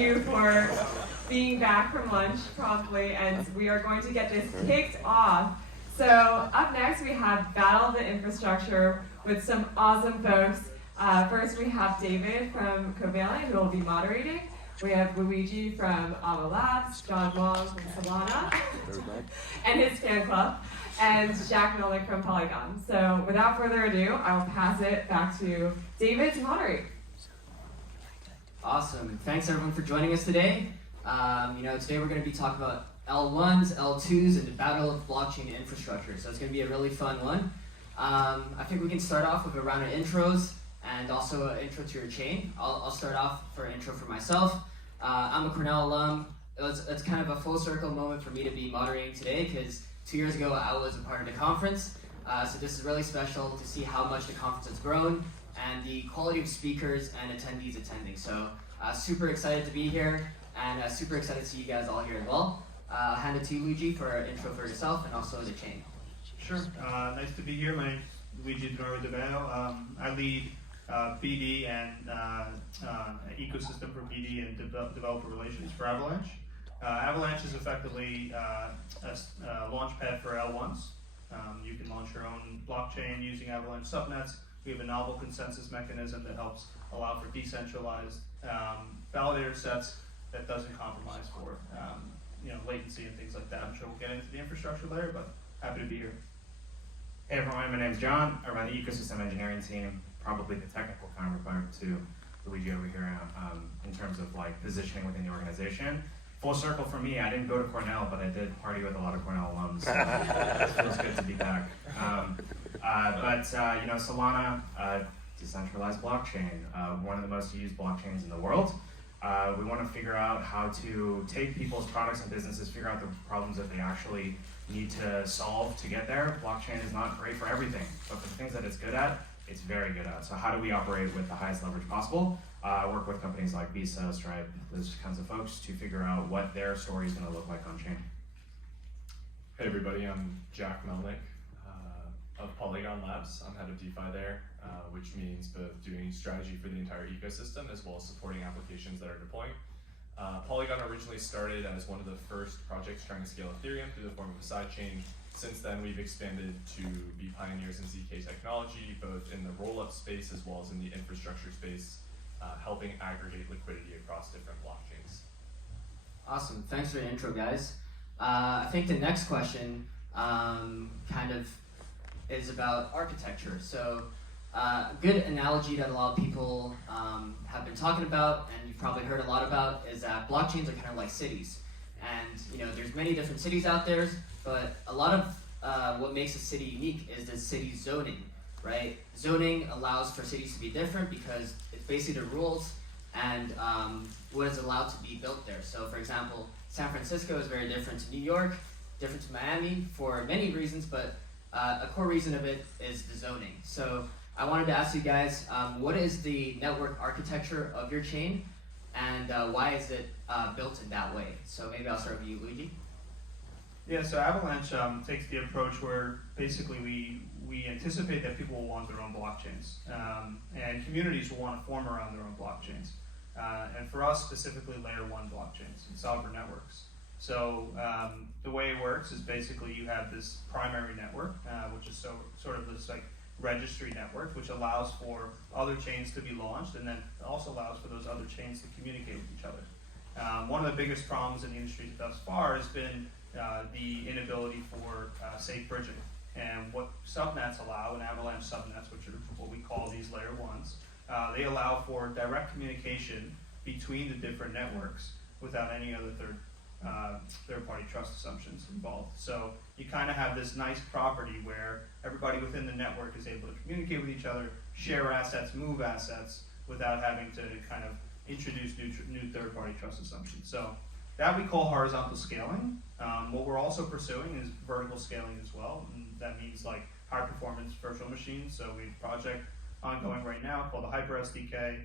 you for being back from lunch promptly, and we are going to get this kicked off. So up next we have Battle of the Infrastructure with some awesome folks. First we have David from Covalent, who will be moderating. We have Luigi from Avalanche, Jon Wong from Solana, and his fan club, and Jack Melnick from Polygon. So without further ado, I will pass it back to David to moderate. Awesome. Thanks everyone for joining us today. Today we're going to be talking about L1s, L2s, and the battle of blockchain infrastructure. So it's going to be a really fun one. I think we can start off with a round of intros and also an intro to your chain. I'll start off for an intro for myself. I'm a Cornell alum. It's kind of a full circle moment for me to be moderating today because 2 years ago I was a part of the conference. So this is really special to see how much the conference has grown and the quality of speakers and attendees attending. So super excited to be here and super excited to see you guys all here as well. I'll hand it to you, Luigi, for an intro for yourself and also the chain. Sure. Nice to be here. My name's Luigi DeMeo. I lead BD and ecosystem for BD and developer relations for Avalanche. Avalanche is effectively a launch pad for L1s. You can launch your own blockchain using Avalanche subnets. We have a novel consensus mechanism that helps allow for decentralized validator sets that doesn't compromise for latency and things like that. I'm sure we'll get into the infrastructure layer, but happy to be here. Hey everyone, my name's John. I run the ecosystem engineering team, probably the technical counterpart to Luigi over here in terms of like positioning within the organization. Full circle for me, I didn't go to Cornell, but I did party with a lot of Cornell alums. So it feels good to be back. Solana, decentralized blockchain, one of the most used blockchains in the world. We want to figure out how to take people's products and businesses, figure out the problems that they actually need to solve to get there. Blockchain is not great for everything, but for the things that it's good at, it's very good at. So how do we operate with the highest leverage possible? Work with companies like Visa, Stripe, those kinds of folks to figure out what their story is going to look like on chain. Hey everybody, I'm Jack Melnick of Polygon Labs. I'm head of DeFi there, which means both doing strategy for the entire ecosystem as well as supporting applications that are deploying. Polygon originally started as one of the first projects trying to scale Ethereum through the form of a sidechain. Since then, we've expanded to be pioneers in ZK technology, both in the roll-up space as well as in the infrastructure space, helping aggregate liquidity across different blockchains. Awesome. Thanks for the intro, guys. I think the next question kind of is about architecture. So a good analogy that a lot of people have been talking about, and you've probably heard a lot about, is that blockchains are kind of like cities. And there's many different cities out there, but a lot of what makes a city unique is the city zoning, right? Zoning allows for cities to be different because it's basically the rules and what is allowed to be built there. So for example, San Francisco is very different to New York, different to Miami for many reasons, but a core reason of it is the zoning. So I wanted to ask you guys, what is the network architecture of your chain, and why is it built in that way? So maybe I'll start with you, Luigi. Yeah, so Avalanche takes the approach where basically we anticipate that people will want their own blockchains, and communities will want to form around their own blockchains. And for us, specifically layer 1 blockchains and sovereign networks. So the way it works is basically you have this primary network, which is sort of this like registry network, which allows for other chains to be launched, and then also allows for those other chains to communicate with each other. One of the biggest problems in the industry thus far has been the inability for safe bridging. And what subnets allow, and Avalanche subnets, which are what we call these layer 1s, they allow for direct communication between the different networks without any other third-party trust assumptions involved. So you kind of have this nice property where everybody within the network is able to communicate with each other, share assets, move assets, without having to kind of introduce new third-party trust assumptions. So that we call horizontal scaling. What we're also pursuing is vertical scaling as well, and that means like high-performance virtual machines. So we have a project ongoing right now called the Hyper SDK.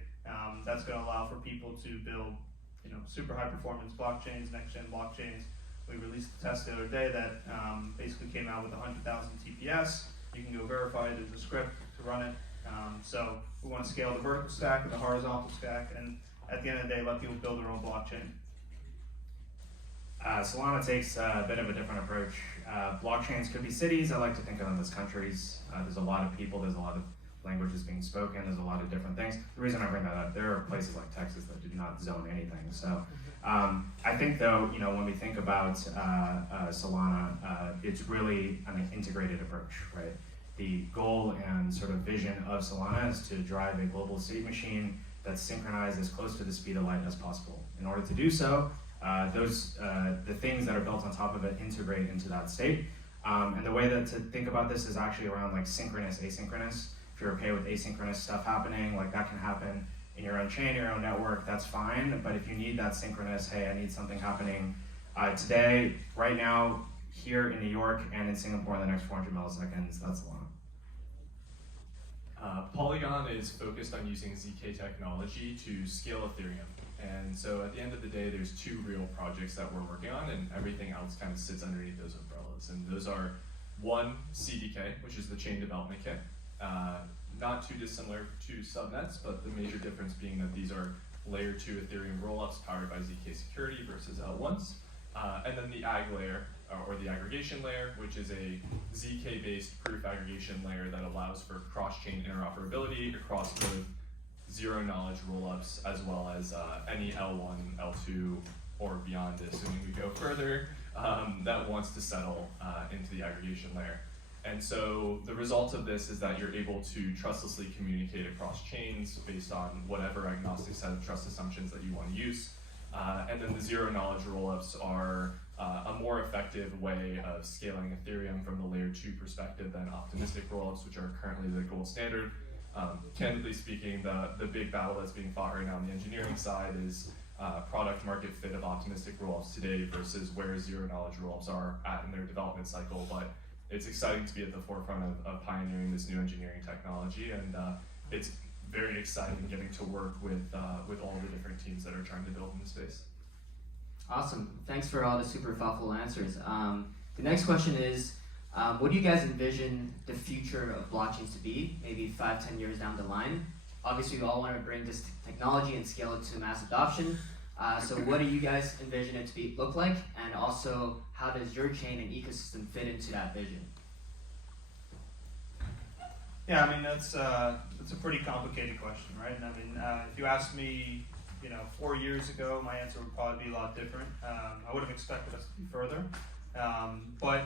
That's going to allow for people to build super high performance blockchains, next gen blockchains. We released a test the other day that basically came out with 100,000 TPS. You can go verify there's a script to run it. So we want to scale the vertical stack and the horizontal stack, and at the end of the day, let people build their own blockchain? Solana takes a bit of a different approach. Blockchains could be cities. I like to think of them as countries. There's a lot of people, there's a lot of languages being spoken, there's a lot of different things. The reason I bring that up, there are places like Texas that do not zone anything. So I think though, when we think about Solana, it's really an integrated approach, right? The goal and sort of vision of Solana is to drive a global state machine that's synchronized as close to the speed of light as possible. In order to do so, the things that are built on top of it integrate into that state. And the way that to think about this is actually around like synchronous, asynchronous. If you're okay with asynchronous stuff happening, like that can happen in your own chain, your own network, that's fine. But if you need that synchronous, hey, I need something happening today, right now, here in New York and in Singapore in the next 400 milliseconds, that's Solana. Polygon is focused on using ZK technology to scale Ethereum. And so at the end of the day, there's two real projects that we're working on, and everything else kind of sits underneath those umbrellas. And those are one, CDK, which is the chain development kit. Not too dissimilar to subnets, but the major difference being that these are layer 2 Ethereum rollups powered by ZK security versus L1s. And then the ag layer, or the aggregation layer, which is a ZK-based proof aggregation layer that allows for cross-chain interoperability across both zero-knowledge rollups as well as any L1, L2, or beyond, assuming we go further, that wants to settle into the aggregation layer. And so the result of this is that you're able to trustlessly communicate across chains based on whatever agnostic set of trust assumptions that you want to use. And then the zero-knowledge rollups are a more effective way of scaling Ethereum from the layer 2 perspective than optimistic rollups, which are currently the gold standard. Candidly speaking, the big battle that's being fought right now on the engineering side is product market fit of optimistic rollups today versus where zero-knowledge rollups are at in their development cycle. But it's exciting to be at the forefront of pioneering this new engineering technology, and it's very exciting getting to work with all the different teams that are trying to build in the space. Awesome. Thanks for all the super thoughtful answers. The next question is, what do you guys envision the future of blockchains to be, maybe 5-10 years down the line? Obviously, we all want to bring this technology and scale it to mass adoption. So what do you guys envision it to look like? And also, how does your chain and ecosystem fit into that vision? Yeah, I mean, that's a pretty complicated question, right? And I mean, if you asked me, 4 years ago, my answer would probably be a lot different. I would have expected us to be further. But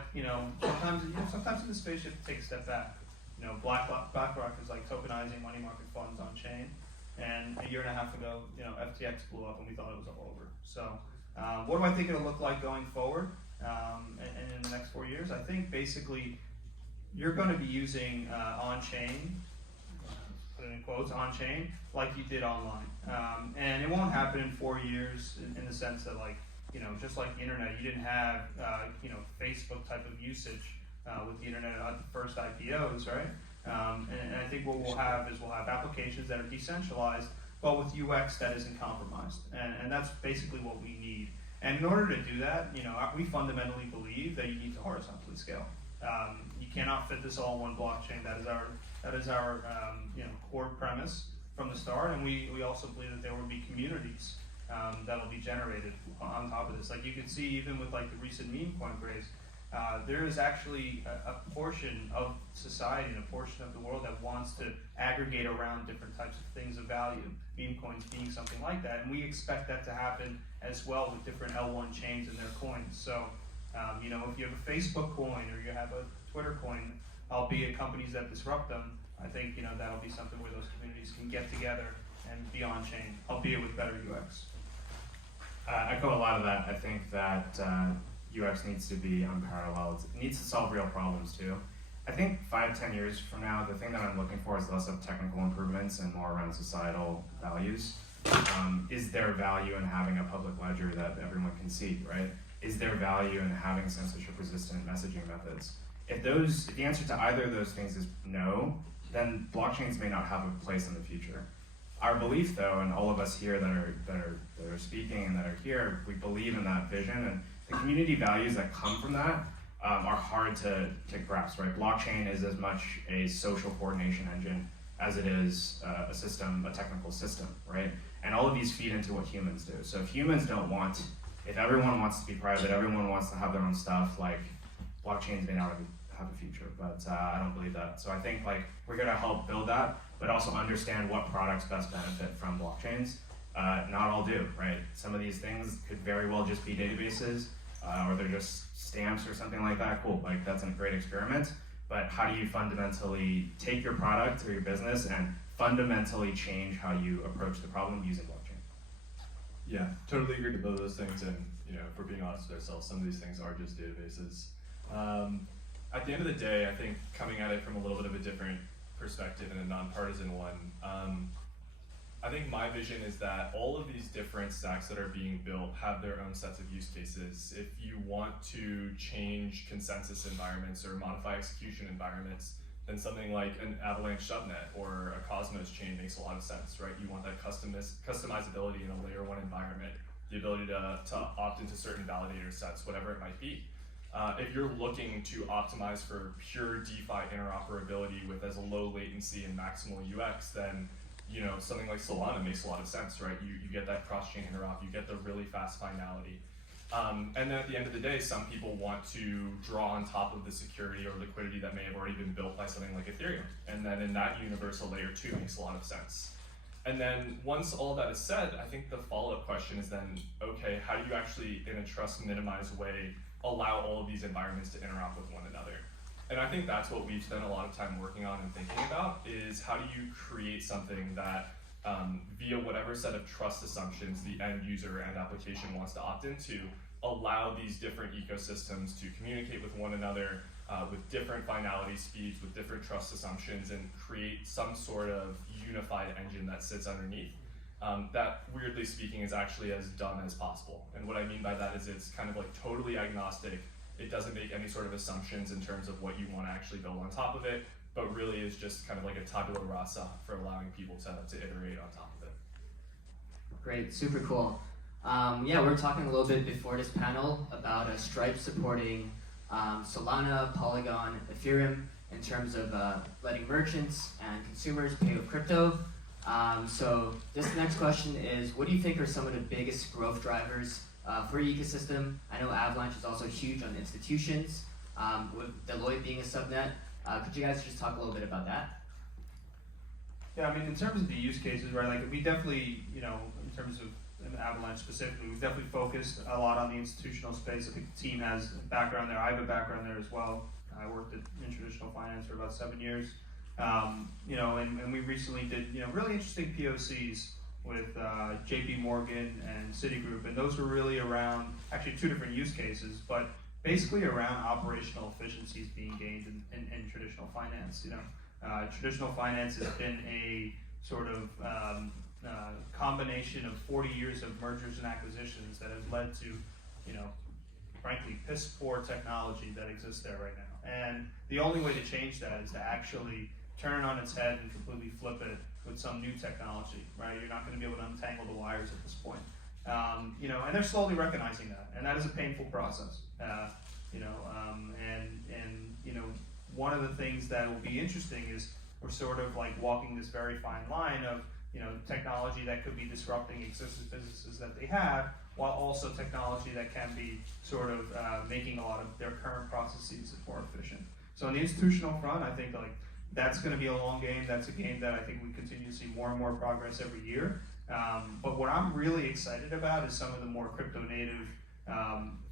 sometimes in this space you have to take a step back. BlackRock is like tokenizing money market funds on chain, and a year and a half ago, FTX blew up and we thought it was all over. So, what do I think it'll look like going forward, and in the next 4 years? I think basically you're going to be using on-chain, put it in quotes, on-chain, like you did online, and it won't happen in 4 years in the sense that just like the internet, you didn't have, Facebook type of usage with the internet at the first IPOs, right? And I think what we'll have applications that are decentralized, but with UX that isn't compromised. And that's basically what we need. And in order to do that, we fundamentally believe that you need to horizontally scale. You cannot fit this all in one blockchain. That is our core premise from the start. And we also believe that there will be communities that will be generated on top of this. Like you can see even with like the recent meme coin craze, there is actually a portion of society and a portion of the world that wants to aggregate around different types of things of value, meme coins being something like that. And we expect that to happen as well with different L1 chains and their coins. So, if you have a Facebook coin or you have a Twitter coin, albeit companies that disrupt them, I think that'll be something where those communities can get together and be on chain, albeit with better UX. I echo a lot of that. I think that UX needs to be unparalleled. It needs to solve real problems too. I think 5-10 years from now, the thing that I'm looking for is less of technical improvements and more around societal values. Is there value in having a public ledger that everyone can see, right? Is there value in having censorship-resistant messaging methods? If the answer to either of those things is no, then blockchains may not have a place in the future. Our belief, though, and all of us here that are speaking and that are here, we believe in that vision, and the community values that come from that are hard to grasp, right? Blockchain is as much a social coordination engine as it is a technical system, right? And all of these feed into what humans do. So if humans don't want, if everyone wants to be private, everyone wants to have their own stuff, like blockchains may not have a future, but I don't believe that. So I think like we're gonna help build that, but also understand what products best benefit from blockchains. Not all do, right? Some of these things could very well just be databases, or they're just stamps or something like that. Cool, like that's a great experiment. But how do you fundamentally take your product or your business and fundamentally change how you approach the problem using blockchain? Yeah, totally agree to both of those things. And if we're being honest with ourselves, some of these things are just databases. At the end of the day, I think coming at it from a little bit of a different perspective and a nonpartisan one, I think my vision is that all of these different stacks that are being built have their own sets of use cases. If you want to change consensus environments or modify execution environments, then something like an Avalanche subnet or a Cosmos chain makes a lot of sense, right? You want that customizability in a layer 1 environment, the ability to opt into certain validator sets, whatever it might be. If you're looking to optimize for pure DeFi interoperability with as low latency and maximal UX, then something like Solana makes a lot of sense, right? You get that cross-chain interop, you get the really fast finality. And then at the end of the day, some people want to draw on top of the security or liquidity that may have already been built by something like Ethereum. And then in that universe, a layer 2 makes a lot of sense. And then once all that is said, I think the follow-up question is then, okay, how do you actually, in a trust minimized way, allow all of these environments to interop with one another? And I think that's what we've spent a lot of time working on and thinking about, is how do you create something that via whatever set of trust assumptions the end user and application wants to opt into, allow these different ecosystems to communicate with one another with different finality speeds, with different trust assumptions, and create some sort of unified engine that sits underneath. That, weirdly speaking, is actually as dumb as possible. And what I mean by that is it's kind of like totally agnostic. It doesn't make any sort of assumptions in terms of what you want to actually build on top of it, but really is just kind of like a tabula rasa for allowing people to iterate on top of it. Great, super cool. Yeah, we were talking a little bit before this panel about Stripe supporting Solana, Polygon, Ethereum in terms of letting merchants and consumers pay with crypto. So this next question is, what do you think are some of the biggest growth drivers for your ecosystem? I know Avalanche is also huge on institutions, with Deloitte being a subnet. Could you guys just talk a little bit about that? Yeah, I mean, in terms of the use cases, right, like we definitely, in terms of Avalanche specifically, we've definitely focused a lot on the institutional space. I think the team has a background there. I have a background there as well. I worked in traditional finance for about 7 years. And we recently did, really interesting POCs with JP Morgan and Citigroup, and those were really around actually 2 different use cases, but basically around operational efficiencies being gained in traditional finance. Traditional finance has been a sort of combination of 40 years of mergers and acquisitions that has led to, frankly, piss poor technology that exists there right now. And the only way to change that is to actually turn it on its head and completely flip it with some new technology, right? You're not going to be able to untangle the wires at this point. And they're slowly recognizing that, and that is a painful process. One of the things that will be interesting is we're sort of like walking this very fine line of, technology that could be disrupting existing businesses that they have, while also technology that can be sort of making a lot of their current processes more efficient. So on the institutional front, I think like that's going to be a long game. That's a game that I think we continue to see more and more progress every year. But what I'm really excited about is some of the more crypto native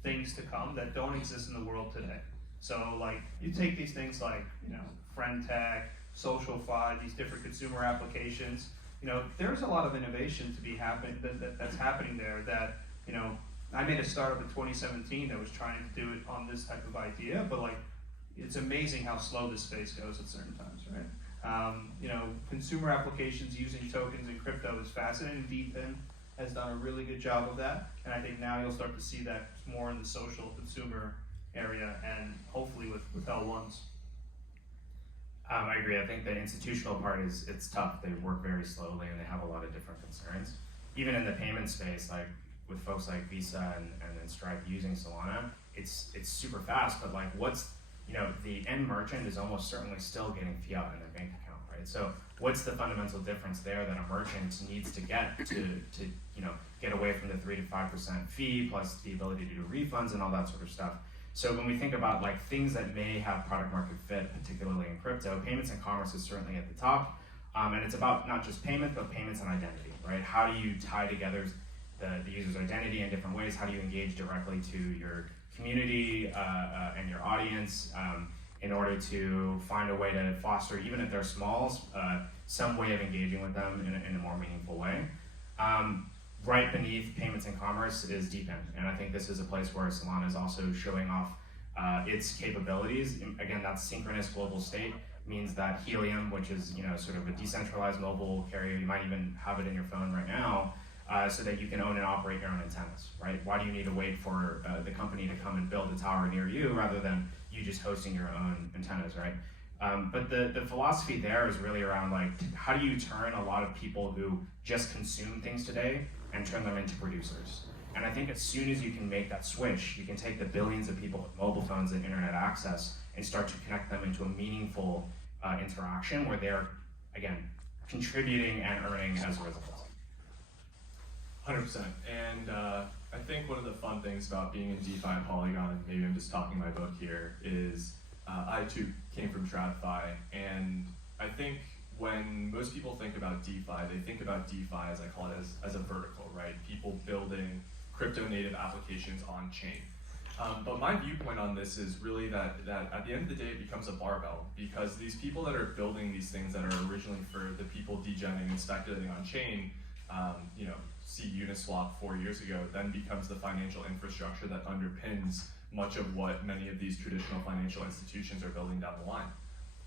things to come that don't exist in the world today. So like you take these things like, FriendTech, SocialFi, these different consumer applications, there's a lot of innovation to be that's happening there that, I made a startup in 2017 that was trying to do it on this type of idea, but like, it's amazing how slow this space goes at certain times, right? Consumer applications using tokens and crypto is fascinating. DeFi has done a really good job of that, and I think now you'll start to see that more in the social consumer area, and hopefully with L1s. I agree. I think the institutional part it's tough. They work very slowly and they have a lot of different concerns. Even in the payment space, like with folks like Visa and then Stripe using Solana, it's super fast, but like the end merchant is almost certainly still getting fiat in their bank account, right? So what's the fundamental difference there that a merchant needs to get to get away from the 3 to 5% fee plus the ability to do refunds and all that sort of stuff? So when we think about like things that may have product market fit, particularly in crypto, payments and commerce is certainly at the top. And it's about not just payments, but payments and identity, right? How do you tie together the user's identity in different ways? How do you engage directly to your community and your audience in order to find a way to foster, even if they're small, some way of engaging with them in a more meaningful way? Right beneath payments and commerce is DeFi, and I think this is a place where Solana is also showing off its capabilities. Again, that synchronous global state means that Helium, which is sort of a decentralized mobile carrier, you might even have it in your phone right now, so that you can own and operate your own antennas, right? Why do you need to wait for the company to come and build a tower near you rather than you just hosting your own antennas, right? But the philosophy there is really around like, how do you turn a lot of people who just consume things today and turn them into producers? And I think as soon as you can make that switch, you can take the billions of people with mobile phones and internet access and start to connect them into a meaningful interaction where they're, again, contributing and earning as a result. 100%. And I think one of the fun things about being in DeFi and Polygon, and maybe I'm just talking my book here, is I too came from TradFi, and I think when most people think about DeFi, they think about DeFi, as I call it, as a vertical, right? People building crypto-native applications on chain. But my viewpoint on this is really that at the end of the day, it becomes a barbell, because these people that are building these things that are originally for the people degenning and speculating on chain, see Uniswap 4 years ago, then becomes the financial infrastructure that underpins much of what many of these traditional financial institutions are building down the line.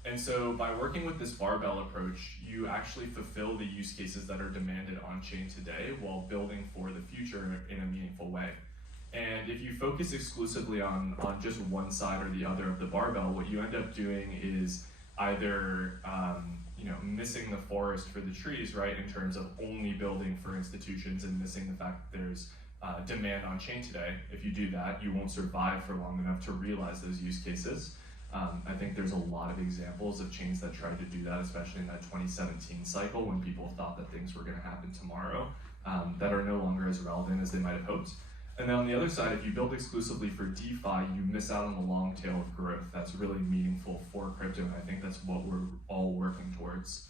And so by working with this barbell approach, you actually fulfill the use cases that are demanded on chain today while building for the future in a meaningful way. And if you focus exclusively on just one side or the other of the barbell, what you end up doing is either missing the forest for the trees, right, in terms of only building for institutions and missing the fact that there's demand on chain today. If you do that, you won't survive for long enough to realize those use cases. I think there's a lot of examples of chains that tried to do that, especially in that 2017 cycle when people thought that things were going to happen tomorrow, that are no longer as relevant as they might have hoped. And then on the other side, if you build exclusively for DeFi, you miss out on the long tail of growth that's really meaningful for crypto, and I think that's what we're all working towards.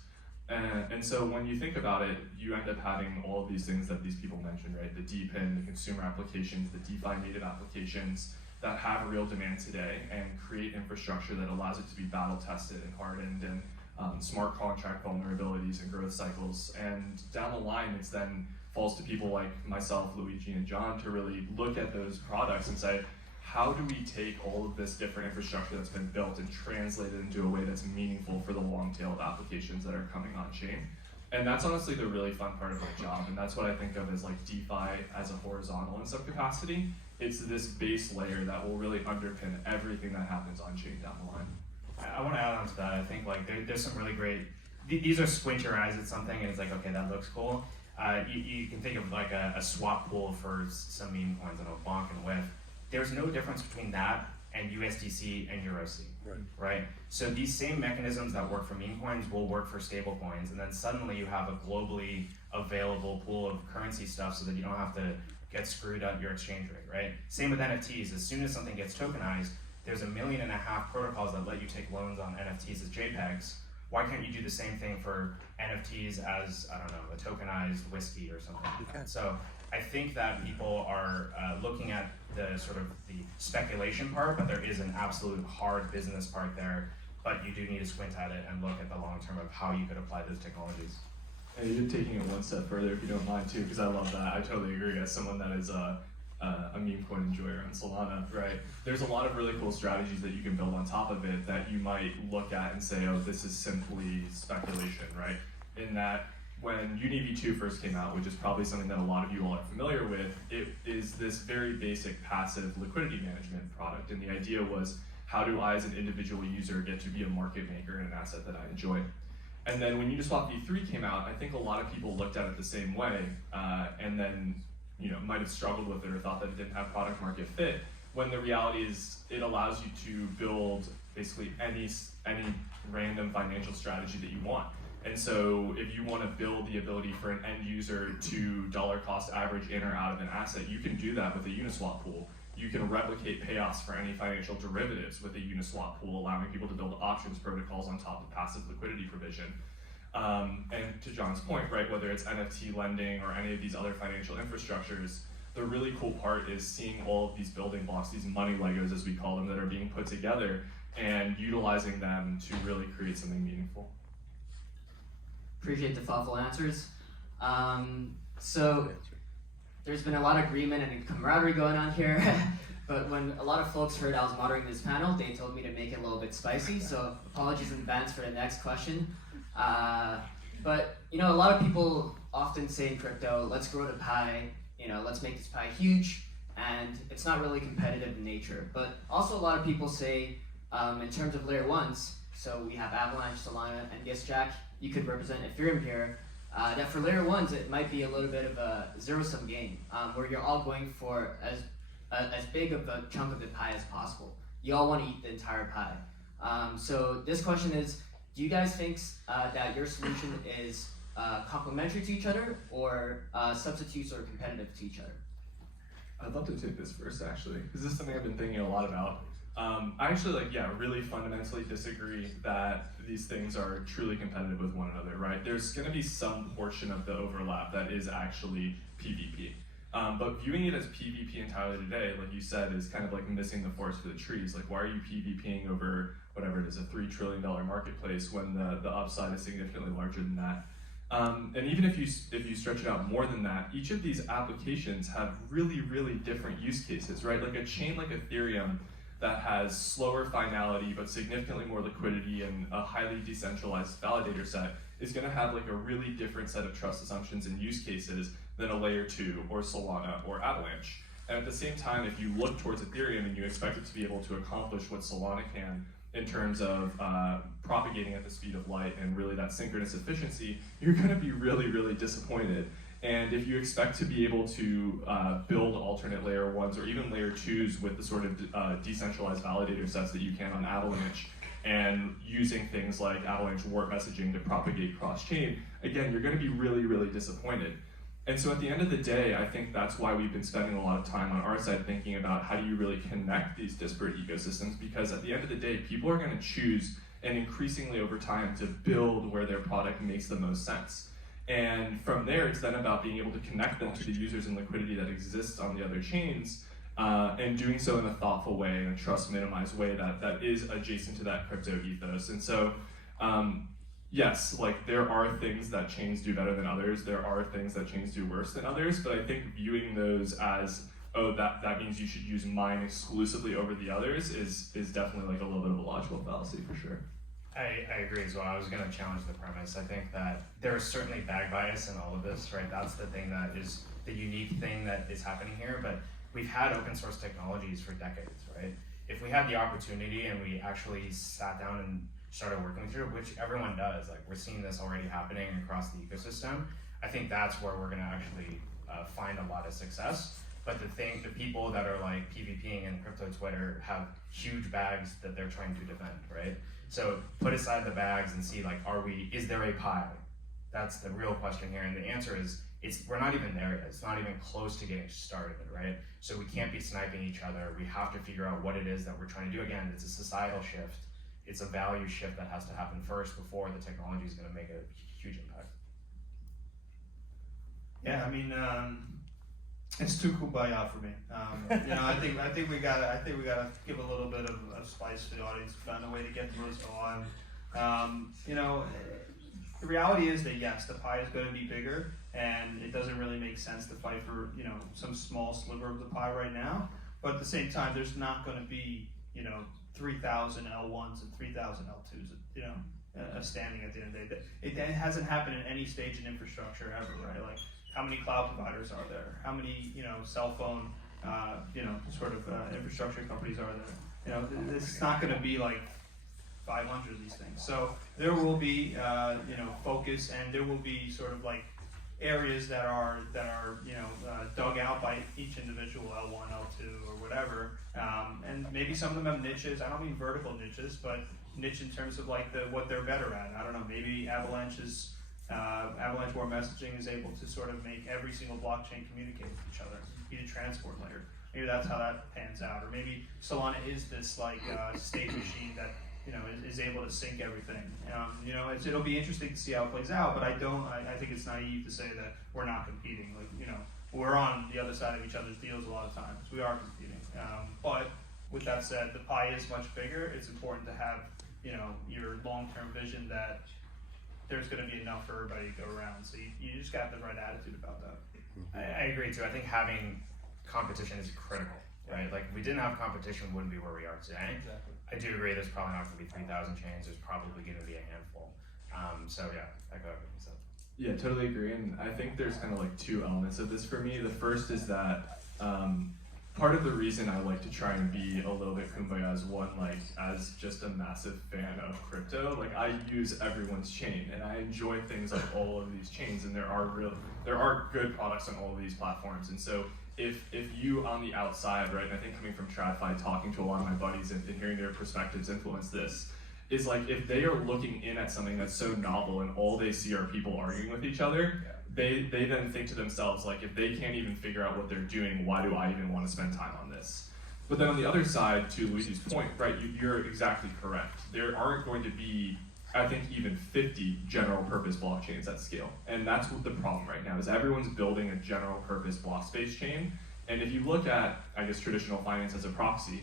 And so when you think about it, you end up having all of these things that these people mentioned, right? The DePIN, the consumer applications, the DeFi native applications that have real demand today and create infrastructure that allows it to be battle tested and hardened and smart contract vulnerabilities and growth cycles. And down the line, it's then falls to people like myself, Luigi, and Jon to really look at those products and say, how do we take all of this different infrastructure that's been built and translate it into a way that's meaningful for the long tail of applications that are coming on chain? And that's honestly the really fun part of my job, and that's what I think of as like DeFi as a horizontal in some capacity. It's this base layer that will really underpin everything that happens on chain down the line. I want to add on to that. I think like there's some really great, these are squint your eyes at something and it's like, okay, that looks cool. You can think of like a swap pool for some meme coins and a bonk and whiff. There's no difference between that and USDC and EURC, right? So these same mechanisms that work for meme coins will work for stable coins, and then suddenly you have a globally available pool of currency stuff so that you don't have to get screwed at your exchange rate, right? Same with NFTs. As soon as something gets tokenized, there's 1.5 million protocols that let you take loans on NFTs as JPEGs. Why can't you do the same thing for NFTs as, I don't know, a tokenized whiskey or something like that? So I think that people are looking at the sort of the speculation part, but there is an absolute hard business part there. But you do need to squint at it and look at the long term of how you could apply those technologies. And you're taking it one step further, if you don't mind, too, because I love that. I totally agree. As someone that is a meme coin enjoyer on Solana, right? There's a lot of really cool strategies that you can build on top of it that you might look at and say, oh, this is simply speculation, right? In that, when UniV2 first came out, which is probably something that a lot of you all are familiar with, it is this very basic passive liquidity management product. And the idea was, how do I as an individual user get to be a market maker in an asset that I enjoy? And then when Uniswap v3 came out, I think a lot of people looked at it the same way, and then might have struggled with it or thought that it didn't have product market fit, when the reality is it allows you to build basically any random financial strategy that you want. And so if you want to build the ability for an end user to dollar cost average in or out of an asset, you can do that with a Uniswap pool. You can replicate payoffs for any financial derivatives with a Uniswap pool, allowing people to build options protocols on top of passive liquidity provision. And to Jon's point, right, whether it's NFT lending or any of these other financial infrastructures, the really cool part is seeing all of these building blocks, these money Legos as we call them, that are being put together and utilizing them to really create something meaningful. Appreciate the thoughtful answers. So there's been a lot of agreement and camaraderie going on here, but when a lot of folks heard I was moderating this panel, they told me to make it a little bit spicy, so apologies in advance for the next question. But you know, a lot of people often say in crypto, let's grow the pie, you know, let's make this pie huge, and it's not really competitive in nature. But also a lot of people say, in terms of layer ones, so we have Avalanche, Solana, and yes, Jack, you could represent Ethereum here, that for layer ones, it might be a little bit of a zero-sum game, where you're all going for as big of a chunk of the pie as possible. You all want to eat the entire pie. So this question is, do you guys think that your solution is complementary to each other, or substitutes or competitive to each other? I'd love to take this first, actually, because this is something I've been thinking a lot about. I actually really fundamentally disagree that these things are truly competitive with one another, right? There's going to be some portion of the overlap that is actually PvP. But viewing it as PvP entirely today, like you said, is kind of like missing the forest for the trees. Like, why are you PvPing over whatever it is, a $3 trillion marketplace, when the upside is significantly larger than that? And even if you stretch it out more than that, each of these applications have really, really different use cases, right? Like a chain like Ethereum that has slower finality but significantly more liquidity and a highly decentralized validator set is going to have like a really different set of trust assumptions and use cases than a layer 2 or Solana or Avalanche. And at the same time, if you look towards Ethereum and you expect it to be able to accomplish what Solana can in terms of propagating at the speed of light and really that synchronous efficiency, you're going to be really, really disappointed. And if you expect to be able to build alternate layer 1s or even layer 2s with the sort of decentralized validator sets that you can on Avalanche, and using things like Avalanche warp messaging to propagate cross-chain, again, you're going to be really, really disappointed. And so at the end of the day, I think that's why we've been spending a lot of time on our side thinking about how do you really connect these disparate ecosystems, because at the end of the day, people are going to choose, and increasingly over time, to build where their product makes the most sense. And from there, it's then about being able to connect them to the users and liquidity that exists on the other chains, and doing so in a thoughtful way, in a trust minimized way that is adjacent to that crypto ethos. And so, yes, like there are things that chains do better than others. There are things that chains do worse than others. But I think viewing those as, oh, that means you should use mine exclusively over the others is definitely like a little bit of a logical fallacy for sure. I agree as well. I was going to challenge the premise. I think that there is certainly bag bias in all of this, right? That's the thing that is the unique thing that is happening here. But we've had open source technologies for decades, right? If we had the opportunity and we actually sat down and started working through it, which everyone does, like we're seeing this already happening across the ecosystem, I think that's where we're going to actually find a lot of success. But the people that are like PvPing and crypto Twitter have huge bags that they're trying to defend, right? So put aside the bags and see, like, is there a pie? That's the real question here. And the answer is, we're not even there yet. It's not even close to getting started, right? So we can't be sniping each other. We have to figure out what it is that we're trying to do. Again, it's a societal shift. It's a value shift that has to happen first before the technology is going to make a huge impact. Yeah, I mean, it's too kumbaya for me. You know, I think we gotta give a little bit of spice to the audience, find a way to get through this on. You know, the reality is that yes, the pie is going to be bigger, and it doesn't really make sense to fight for, you know, some small sliver of the pie right now. But at the same time, there's not going to be, you know, 3,000 L1s and 3,000 L2s, you know, standing at the end of the day. It hasn't happened in any stage in infrastructure ever, right? Like, how many cloud providers are there? How many, you know, cell phone, you know, sort of infrastructure companies are there? You know, it's not going to be like 500 of these things. So there will be, you know, focus, and there will be sort of like areas that are dug out by each individual L1, L2, or whatever, and maybe some of them have niches. I don't mean vertical niches, but niche in terms of like what they're better at. I don't know. Maybe Avalanche War messaging is able to sort of make every single blockchain communicate with each other, be the transport layer. Maybe that's how that pans out. Or maybe Solana is this like state machine that is able to sync everything. It'll be interesting to see how it plays out. But I think it's naive to say that we're not competing. Like we're on the other side of each other's deals a lot of times. We are competing. But with that said, the pie is much bigger. It's important to have your long-term vision that there's going to be enough for everybody to go around. So you just got the right attitude about that. I agree too. I think having competition is critical, right? Like if we didn't have competition, we wouldn't be where we are today. Exactly. I do agree. There's probably not going to be 3,000 chains. There's probably going to be a handful. So yeah, I go everything you said. Yeah, totally agree. And I think there's kind of like two elements of this for me. The first is that part of the reason I like to try and be a little bit kumbaya is one, like as just a massive fan of crypto, like I use everyone's chain and I enjoy things like all of these chains, and there are good products on all of these platforms. And so if you on the outside, right, and I think coming from TradFi, talking to a lot of my buddies and hearing their perspectives influence this, is like if they are looking in at something that's so novel and all they see are people arguing with each other, they then think to themselves, like, if they can't even figure out what they're doing, why do I even want to spend time on this? But then on the other side, to Luigi's point, right, you're exactly correct. There aren't going to be, I think, even 50 general purpose blockchains at scale. And that's what the problem right now is. Everyone's building a general purpose block space chain. And if you look at, I guess, traditional finance as a proxy,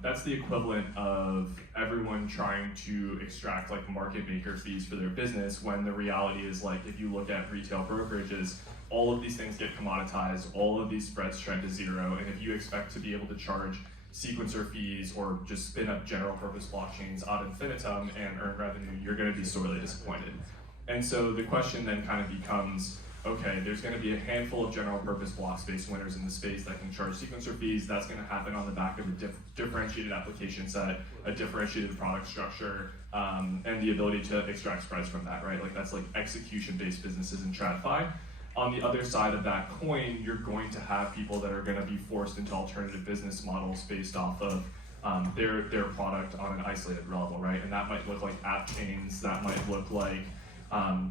that's the equivalent of everyone trying to extract like market maker fees for their business, when the reality is, like, if you look at retail brokerages, all of these things get commoditized, all of these spreads trend to zero, and if you expect to be able to charge sequencer fees or just spin up general purpose blockchains ad infinitum and earn revenue, you're going to be sorely disappointed. And so the question then kind of becomes, okay, there's going to be a handful of general purpose block space winners in the space that can charge sequencer fees. That's going to happen on the back of a differentiated application set, a differentiated product structure, and the ability to extract spreads from that, right? Like that's like execution-based businesses in TradFi. On the other side of that coin, you're going to have people that are going to be forced into alternative business models based off of their product on an isolated level, right? And that might look like app chains, that might look like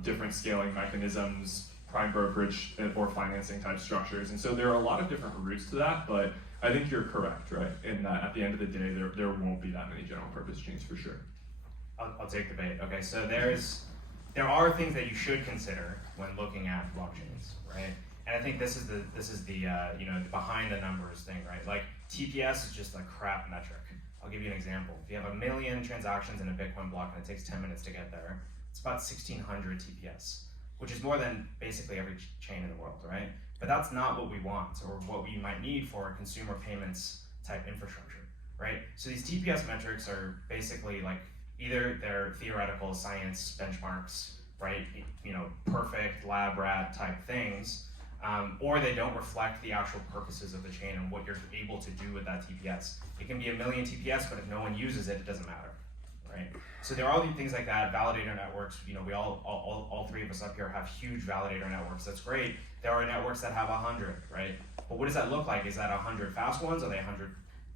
different scaling mechanisms, prime brokerage or financing type structures. And so there are a lot of different routes to that, but I think you're correct, right? In that at the end of the day, there won't be that many general purpose chains for sure. I'll take the bait. Okay, so there are things that you should consider when looking at blockchains, right? And I think this is the behind the numbers thing, right? Like TPS is just a crap metric. I'll give you an example. If you have 1 million transactions in a Bitcoin block and it takes 10 minutes to get there, it's about 1,600 TPS, which is more than basically every chain in the world, right? But that's not what we want or what we might need for a consumer payments type infrastructure, right? So these TPS metrics are basically like either they're theoretical science benchmarks, right? Perfect lab rat type things, or they don't reflect the actual purposes of the chain and what you're able to do with that TPS. It can be 1 million TPS, but if no one uses it, it doesn't matter. Right? So there are all these things like that, validator networks, we all three of us up here have huge validator networks, that's great. There are networks that have 100, right? But what does that look like? Is that 100 fast ones? Are they 100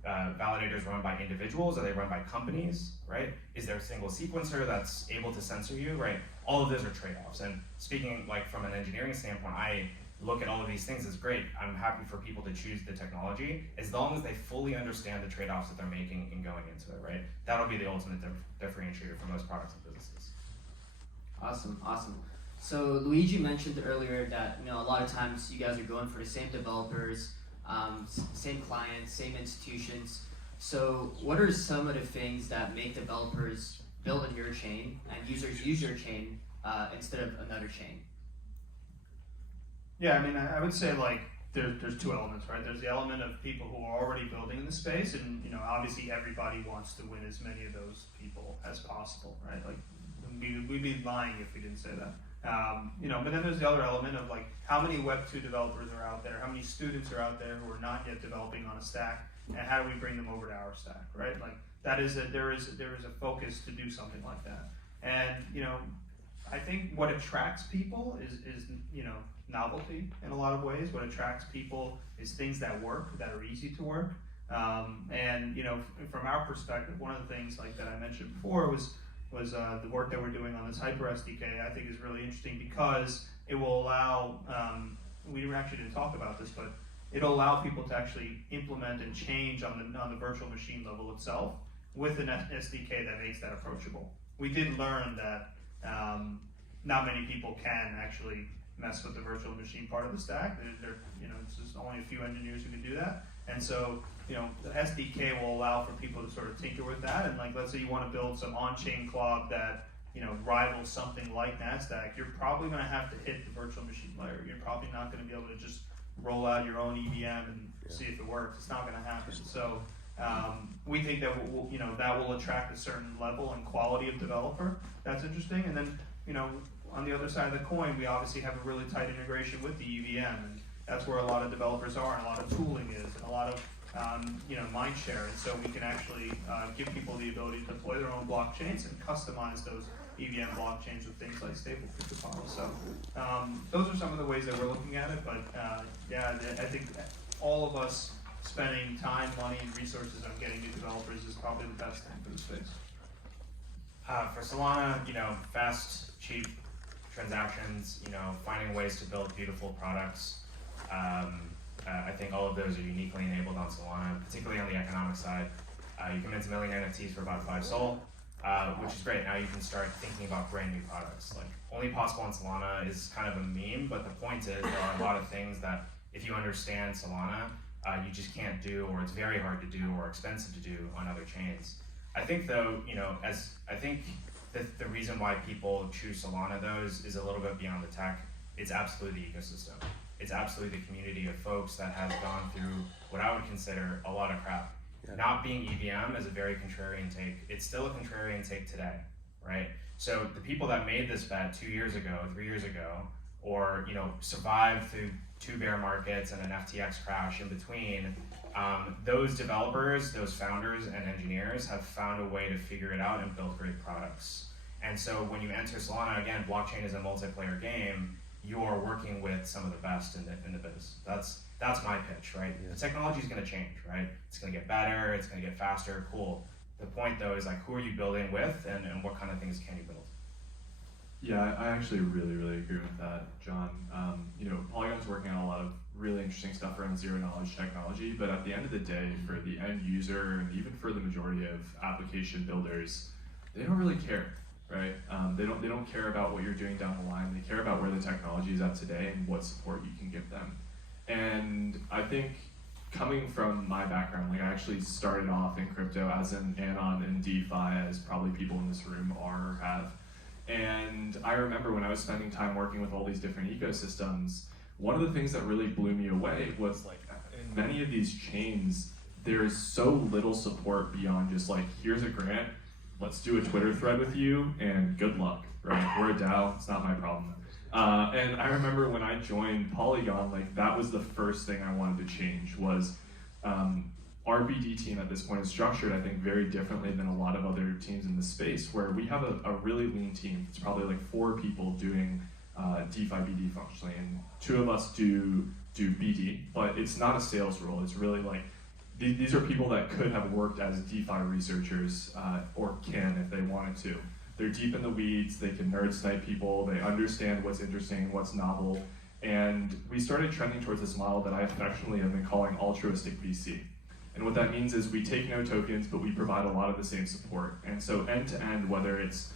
validators run by individuals? Are they run by companies, right? Is there a single sequencer that's able to censor you, right? All of those are trade-offs. And speaking like from an engineering standpoint, I look at all of these things as great. I'm happy for people to choose the technology as long as they fully understand the trade-offs that they're making in going into it, right? That'll be the ultimate differentiator for most products and businesses. Awesome. So Luigi mentioned earlier that a lot of times you guys are going for the same developers, same clients, same institutions. So what are some of the things that make developers build on your chain and users use your chain instead of another chain? Yeah, I mean, I would say like there's two elements, right? There's the element of people who are already building in the space, and obviously everybody wants to win as many of those people as possible, right? Like we'd be lying if we didn't say that. But then there's the other element of like how many Web 2 developers are out there, how many students are out there who are not yet developing on a stack, and how do we bring them over to our stack, right? Like there is a focus to do something like that, and I think what attracts people is novelty in a lot of ways. What attracts people is things that work, that are easy to work. And from our perspective, one of the things like that I mentioned before was the work that we're doing on this Hyper SDK. I think is really interesting because it will allow. We actually didn't talk about this, but it'll allow people to actually implement and change on the virtual machine level itself with an SDK that makes that approachable. We did learn that not many people can actually mess with the virtual machine part of the stack. It's just only a few engineers who can do that. And so, the SDK will allow for people to sort of tinker with that. And like, let's say you want to build some on-chain cloud that, rivals something like NASDAQ, you're probably going to have to hit the virtual machine layer. You're probably not going to be able to just roll out your own EVM and see if it works. It's not going to happen. So we think that that will attract a certain level and quality of developer. That's interesting. And then, on the other side of the coin, we obviously have a really tight integration with the EVM, and that's where a lot of developers are, and a lot of tooling is, and a lot of mind share. And so we can actually give people the ability to deploy their own blockchains and customize those EVM blockchains with things like stable protocols. So those are some of the ways that we're looking at it. But I think all of us spending time, money, and resources on getting new developers is probably the best thing for the space. For Solana, fast, cheap transactions, finding ways to build beautiful products. I think all of those are uniquely enabled on Solana, particularly on the economic side. You can mint 1 million NFTs for about 5 Sol, which is great. Now you can start thinking about brand new products. Like, only possible on Solana is kind of a meme, but the point is there are a lot of things that if you understand Solana, you just can't do, or it's very hard to do, or expensive to do on other chains. I think though, I think the reason why people choose Solana though is a little bit beyond the tech. It's absolutely the ecosystem. It's absolutely the community of folks that has gone through what I would consider a lot of crap. Yeah. Not being EVM is a very contrarian take. It's still a contrarian take today, right? So the people that made this bet 2 years ago, 3 years ago, or survived through 2 bear markets and an FTX crash in between, those developers, those founders and engineers have found a way to figure it out and build great products. And so when you enter Solana, again, blockchain is a multiplayer game. You're working with some of the best in the biz. That's my pitch, right? Yeah. The technology is going to change, right? It's going to get better. It's going to get faster. Cool. The point though is like, who are you building with, and what kind of things can you build? Yeah, I actually really agree with that, John. Polygon's working on a lot of really interesting stuff around zero knowledge technology, but at the end of the day, for the end user and even for the majority of application builders, they don't really care, right? They don't care about what you're doing down the line. They care about where the technology is at today and what support you can give them. And I think coming from my background, like I actually started off in crypto as an anon in DeFi, as probably people in this room are or have. And I remember when I was spending time working with all these different ecosystems, one of the things that really blew me away was like in many of these chains, there's so little support beyond just like, here's a grant, let's do a Twitter thread with you, and good luck, right? We're a DAO, it's not my problem. And I remember when I joined Polygon, like that was the first thing I wanted to change was our BD team at this point is structured, I think, very differently than a lot of other teams in the space, where we have a really lean team. It's probably like 4 people doing DeFi BD functionally, and 2 of us do BD, but it's not a sales role. It's really like, these are people that could have worked as DeFi researchers or can if they wanted to. They're deep in the weeds, they can nerd snipe people, they understand what's interesting, what's novel, and we started trending towards this model that I affectionately have been calling altruistic VC. And what that means is we take no tokens, but we provide a lot of the same support. And so end to end, whether it's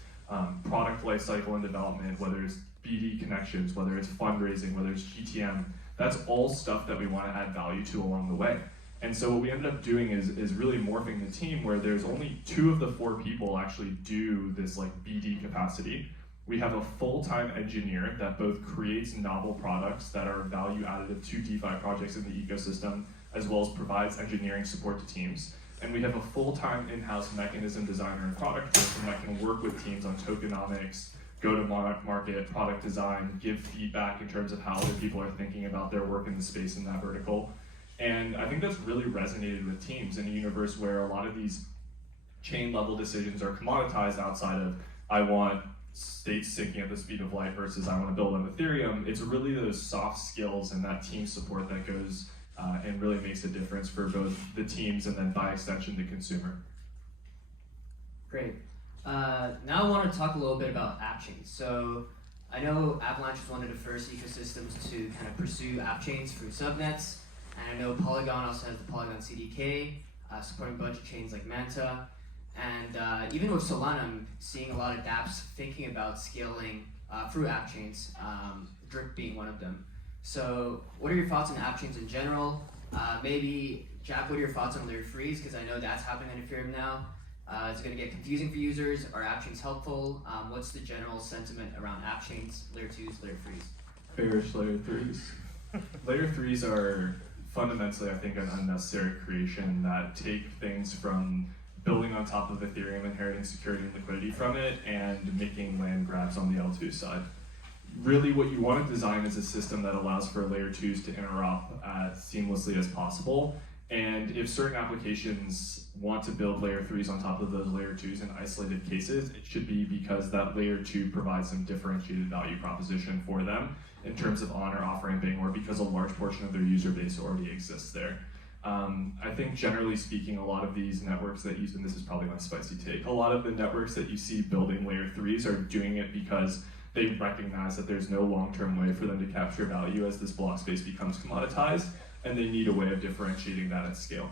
product lifecycle and development, whether it's BD connections, whether it's fundraising, whether it's GTM, that's all stuff that we want to add value to along the way. And so what we ended up doing is really morphing the team where there's only 2 of the 4 people actually do this like BD capacity. We have a full-time engineer that both creates novel products that are value additive to DeFi projects in the ecosystem, as well as provides engineering support to teams. And we have a full-time in-house mechanism designer and product person that can work with teams on tokenomics, go-to-market, product design, give feedback in terms of how other people are thinking about their work in the space in that vertical. And I think that's really resonated with teams in a universe where a lot of these chain-level decisions are commoditized outside of, I want state syncing at the speed of light versus I want to build on Ethereum, it's really those soft skills and that team support that goes and really makes a difference for both the teams and then by extension the consumer. Great. Now I want to talk a little bit about app chains. So I know Avalanche was one of the first ecosystems to kind of pursue app chains through subnets, and I know Polygon also has the Polygon CDK, supporting a bunch of chains like Manta, and even with Solana, I'm seeing a lot of dApps thinking about scaling through app chains, Drip being one of them. So what are your thoughts on app chains in general? Maybe, Jack, what are your thoughts on layer 3s? Because I know that's happening on Ethereum now. Is it going to get confusing for users? Are app chains helpful? What's the general sentiment around app chains, layer 2s, layer 3s? Bearish layer 3s. Layer 3s are fundamentally, I think, an unnecessary creation that take things from building on top of Ethereum, inheriting security and liquidity from it, and making land grabs on the L2 side. Really what you want to design is a system that allows for layer 2s to interop as seamlessly as possible. And if certain applications want to build layer 3s on top of those layer 2s in isolated cases, it should be because that layer 2 provides some differentiated value proposition for them in terms of on or off ramping, or because a large portion of their user base already exists there. I think generally speaking, a lot of these networks that use, and this is probably my spicy take, a lot of the networks that you see building layer 3s are doing it because they recognize that there's no long-term way for them to capture value as this block space becomes commoditized, and they need a way of differentiating that at scale.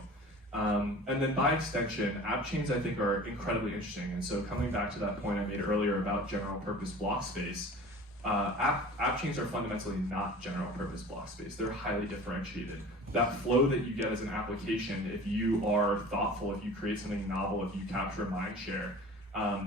And then by extension, app chains I think are incredibly interesting. And so coming back to that point I made earlier about general purpose block space, app chains are fundamentally not general purpose block space. They're highly differentiated. That flow that you get as an application, if you are thoughtful, if you create something novel, if you capture mind share,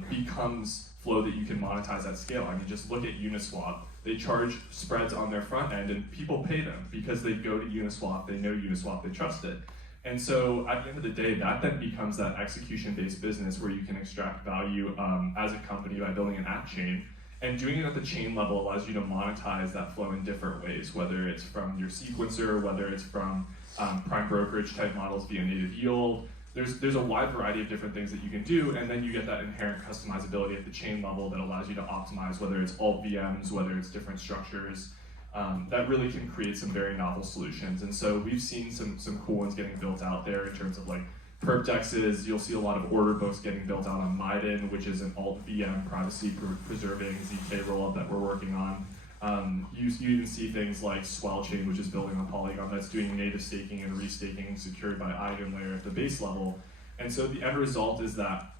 becomes flow that you can monetize at scale. I mean, just look at Uniswap. They charge spreads on their front end and people pay them because they go to Uniswap, they know Uniswap, they trust it. And so at the end of the day, that then becomes that execution-based business where you can extract value as a company by building an app chain. And doing it at the chain level allows you to monetize that flow in different ways, whether it's from your sequencer, whether it's from prime brokerage type models via native yield. There's a wide variety of different things that you can do, and then you get that inherent customizability at the chain level that allows you to optimize, whether it's alt VMs, whether it's different structures, that really can create some very novel solutions. And so we've seen some cool ones getting built out there in terms of like perp dexes. You'll see a lot of order books getting built out on Maiden, which is an alt VM privacy preserving ZK rollup that we're working on. You even see things like Swell Chain, which is building on Polygon, that's doing native staking and restaking secured by Eigenlayer at the base level. And so the end result is that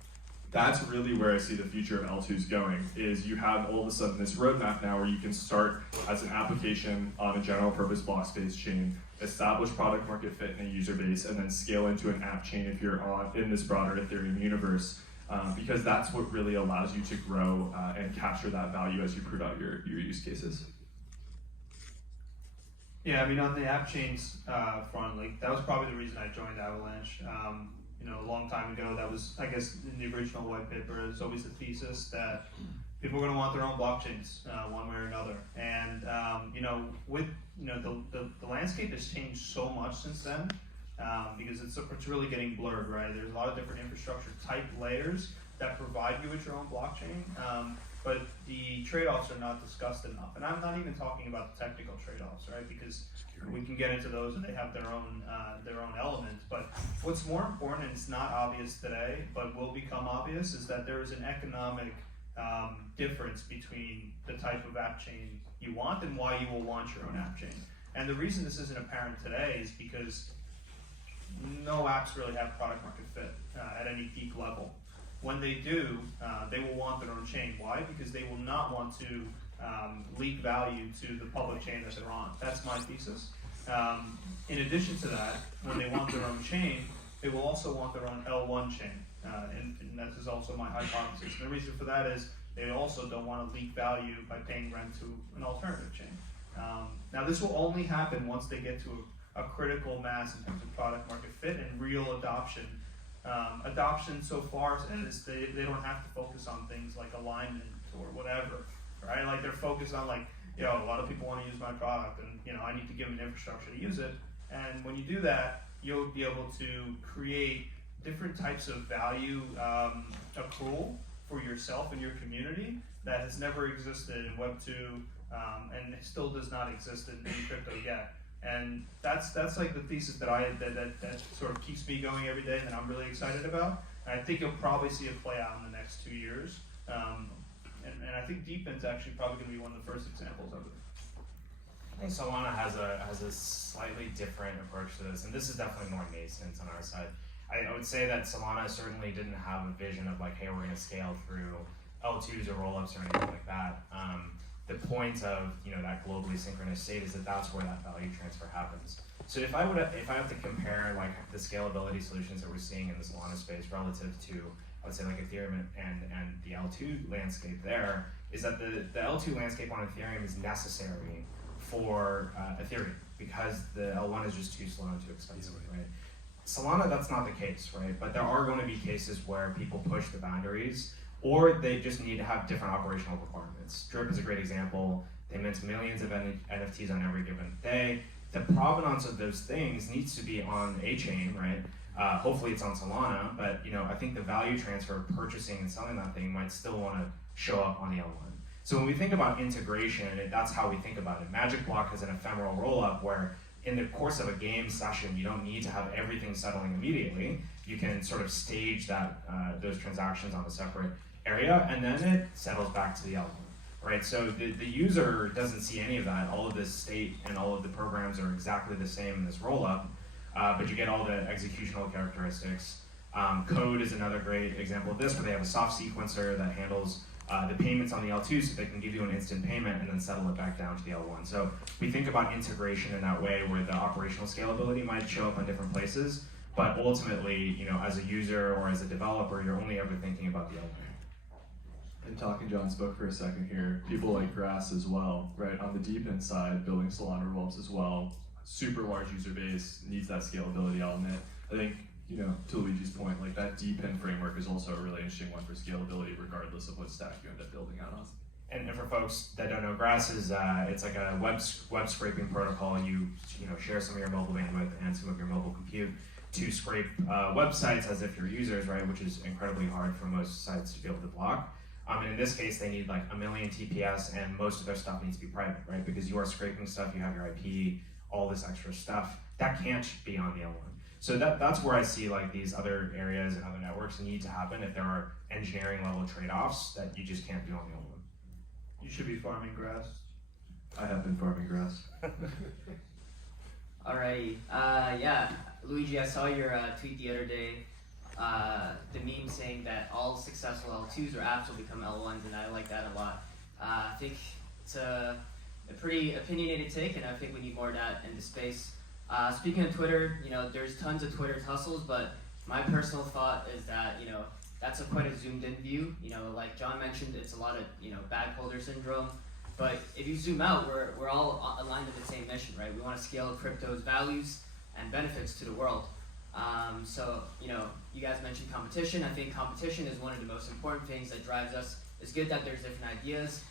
that's really where I see the future of L2s going, is you have all of a sudden this roadmap now where you can start as an application on a general purpose block space chain, establish product market fit in a user base, and then scale into an app chain if you're in this broader Ethereum universe. Because that's what really allows you to grow and capture that value as you prove out your use cases. Yeah, I mean, on the app chains front, like that was probably the reason I joined Avalanche. A long time ago, that was, I guess, in the original white paper, is always the thesis that people are going to want their own blockchains, one way or another. And the landscape has changed so much since then. Because it's really getting blurred, right? There's a lot of different infrastructure type layers that provide you with your own blockchain, but the trade-offs are not discussed enough. And I'm not even talking about the technical trade-offs, right? Because we can get into those and they have their own elements. But what's more important, and it's not obvious today, but will become obvious, is that there is an economic difference between the type of app chain you want and why you will want your own app chain. And the reason this isn't apparent today is because no apps really have product market fit at any peak level. When they do, they will want their own chain. Why? Because they will not want to leak value to the public chain that they're on. That's my thesis. In addition to that, when they want their own chain, they will also want their own L1 chain. And that is also my hypothesis. And the reason for that is they also don't want to leak value by paying rent to an alternative chain. Now this will only happen once they get to a critical mass in terms of product market fit and real adoption. Adoption so far is they don't have to focus on things like alignment or whatever, right? Like they're focused on like, a lot of people want to use my product and I need to give them infrastructure to use it. And when you do that, you'll be able to create different types of value accrual for yourself and your community that has never existed in Web 2 and still does not exist in crypto yet. And that's like the thesis that that sort of keeps me going every day, and that I'm really excited about. And I think you'll probably see it play out in the next 2 years. And I think DeFi's actually probably going to be one of the first examples of it. I think Solana has a slightly different approach to this, and this is definitely more nascent on our side. I would say that Solana certainly didn't have a vision of like, hey, we're going to scale through L2s or rollups or anything like that. The point of that globally synchronous state is that that's where that value transfer happens. So if I have to compare like the scalability solutions that we're seeing in the Solana space relative to, I would say, like Ethereum and the L2 landscape, there is that the L2 landscape on Ethereum is necessary for Ethereum because the L1 is just too slow and too expensive, right? Solana, that's not the case, right? But there are going to be cases where people push the boundaries, or they just need to have different operational requirements. Drip is a great example. They mint millions of NFTs on every given day. The provenance of those things needs to be on a chain, right? Hopefully it's on Solana, but I think the value transfer of purchasing and selling that thing might still want to show up on the L1. So when we think about integration, that's how we think about it. Magic Block has an ephemeral rollup where in the course of a game session, you don't need to have everything settling immediately. You can sort of stage that those transactions on a separate area, and then it settles back to the L1, right? So the user doesn't see any of that. All of this state and all of the programs are exactly the same in this rollup, but you get all the executional characteristics. Code is another great example of this, where they have a soft sequencer that handles the payments on the L2 so they can give you an instant payment and then settle it back down to the L1. So we think about integration in that way where the operational scalability might show up in different places, but ultimately, as a user or as a developer, you're only ever thinking about the L1. And talking John's book for a second here, people like Grass as well, right? On the DeFi side, building Solana rollups as well, super large user base, needs that scalability element. I think, to Luigi's point, like that DeFi framework is also a really interesting one for scalability, regardless of what stack you end up building out on. And for folks that don't know, Grass is it's like a web scraping protocol. You share some of your mobile bandwidth and some of your mobile compute to scrape websites as if you're users, right? Which is incredibly hard for most sites to be able to block. And in this case, they need like 1 million TPS, and most of their stuff needs to be private, right? Because you are scraping stuff, you have your IP, all this extra stuff that can't be on the L1. So that's where I see like these other areas and other networks need to happen if there are engineering level trade-offs that you just can't do on the L1. You should be farming grass. I have been farming grass. Alrighty, yeah, Luigi, I saw your tweet the other day, the meme saying that all successful L2s or apps will become L1s, and I like that a lot. I think it's a pretty opinionated take, and I think we need more of that in the space. Speaking of Twitter, there's tons of Twitter tussles, but my personal thought is that, that's quite a zoomed in view. Like John mentioned, it's a lot of, bag holder syndrome. But if you zoom out, we're all aligned with the same mission, right? We want to scale crypto's values and benefits to the world. So, you guys mentioned competition. I think competition is one of the most important things that drives us. It's good that there's different ideas,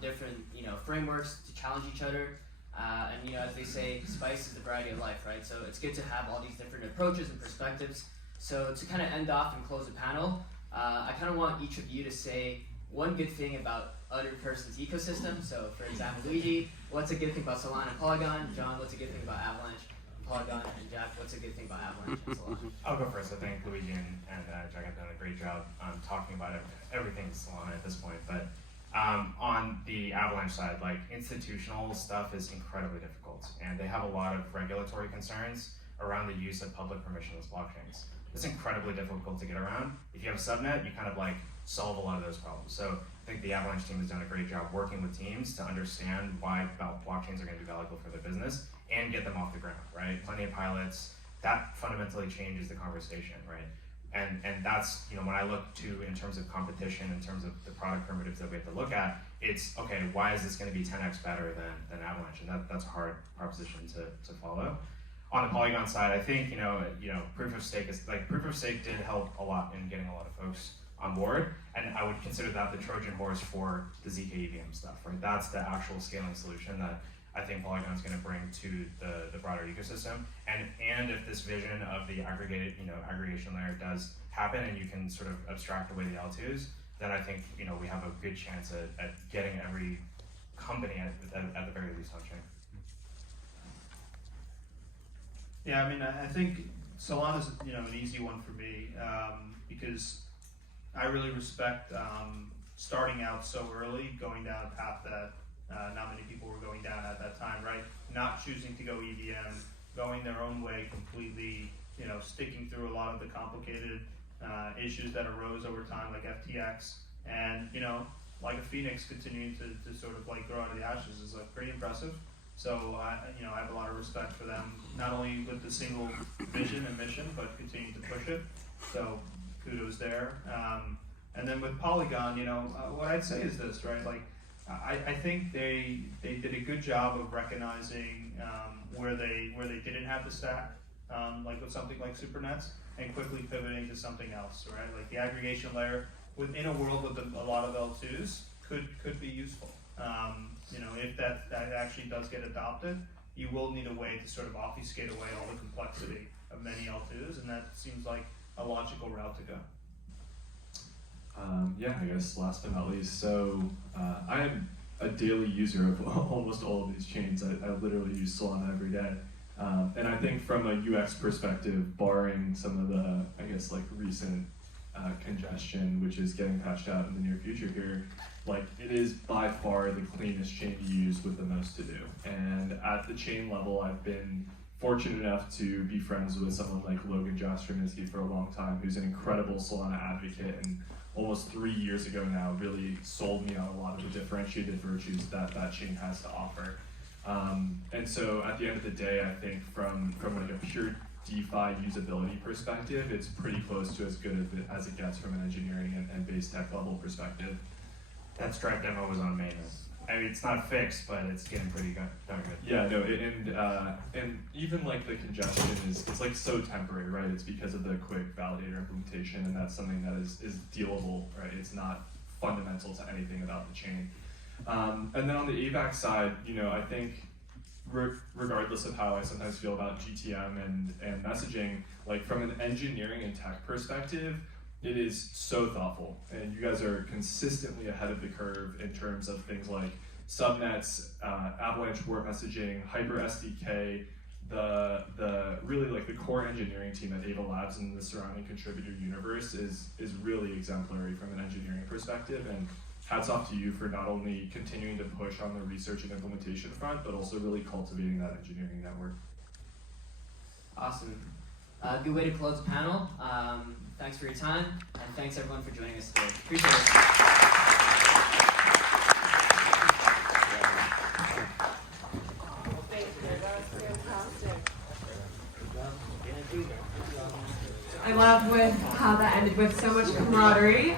different, frameworks to challenge each other. And as they say, spice is the variety of life, right? So it's good to have all these different approaches and perspectives. So to kind of end off and close the panel, I kind of want each of you to say one good thing about other person's ecosystem. So for example, Luigi, what's a good thing about Solana and Polygon? John, what's a good thing about Avalanche and Polygon? And Jack, what's a good thing about Avalanche and Solana? I'll go first. I think Luigi and Jack have done a great job talking about everything Solana at this point. But on the Avalanche side, like institutional stuff is incredibly difficult, and they have a lot of regulatory concerns around the use of public permissionless blockchains. It's incredibly difficult to get around. If you have a subnet, you kind of like solve a lot of those problems. So I think the Avalanche team has done a great job working with teams to understand why blockchains are going to be valuable for their business and get them off the ground, right? Plenty of pilots. That fundamentally changes the conversation, right? And that's, when I look to in terms of competition, in terms of the product primitives that we have to look at, it's, okay, why is this going to be 10x better than Avalanche? And that's a hard proposition to follow. On the Polygon side, I think, proof of stake did help a lot in getting a lot of folks on board. And I would consider that the Trojan horse for the ZK EVM stuff, right? That's the actual scaling solution that I think Polygon is going to bring to the broader ecosystem. And if this vision of the aggregation layer does happen and you can sort of abstract away the L2s, then I think we have a good chance at getting every company at the very least on chain. Yeah, I mean, I think Solana's an easy one for me because I really respect starting out so early, going down a path that not many people were going down at that time, right? Not choosing to go EVM, going their own way completely, sticking through a lot of the complicated issues that arose over time, like FTX, and like a phoenix continuing to sort of like grow out of the ashes is like pretty impressive. So I have a lot of respect for them, not only with the single vision and mission, but continuing to push it. So kudos there. And then with Polygon, what I'd say is this, right? Like, I think they did a good job of recognizing where they didn't have the stack, like with something like Supernets, and quickly pivoting to something else, right? Like the aggregation layer within a world with a lot of L2s could be useful. If that actually does get adopted, you will need a way to sort of obfuscate away all the complexity of many L2s, and that seems like a logical route to go. Yeah, I guess last but not least, so I am a daily user of almost all of these chains. I literally use Solana every day. And I think from a UX perspective, barring some of the, I guess, like recent congestion, which is getting patched out in the near future here, like it is by far the cleanest chain to use with the most to do. And at the chain level, I've been fortunate enough to be friends with someone like Logan Jastrominski for a long time, who's an incredible Solana advocate, and almost 3 years ago now really sold me on a lot of the differentiated virtues that chain has to offer. And so at the end of the day, I think from like a pure DeFi usability perspective, it's pretty close to as good as it gets from an engineering and base tech level perspective. That Stripe demo was on mainnet. I mean, it's not fixed, but it's getting pretty darn good. Yeah, no, and even like the congestion it's like so temporary, right? It's because of the quick validator implementation, and that's something that is dealable, right? It's not fundamental to anything about the chain. And then on the AVAX side, I think regardless of how I sometimes feel about GTM and messaging, like from an engineering and tech perspective, it is so thoughtful, and you guys are consistently ahead of the curve in terms of things like subnets, Avalanche warp messaging, Hyper SDK, the really like the core engineering team at Ava Labs and the surrounding contributor universe is really exemplary from an engineering perspective. And hats off to you for not only continuing to push on the research and implementation front, but also really cultivating that engineering network. Awesome. Good way to close the panel. Thanks for your time, and thanks everyone for joining us today. Appreciate it. I love how that ended with so much camaraderie.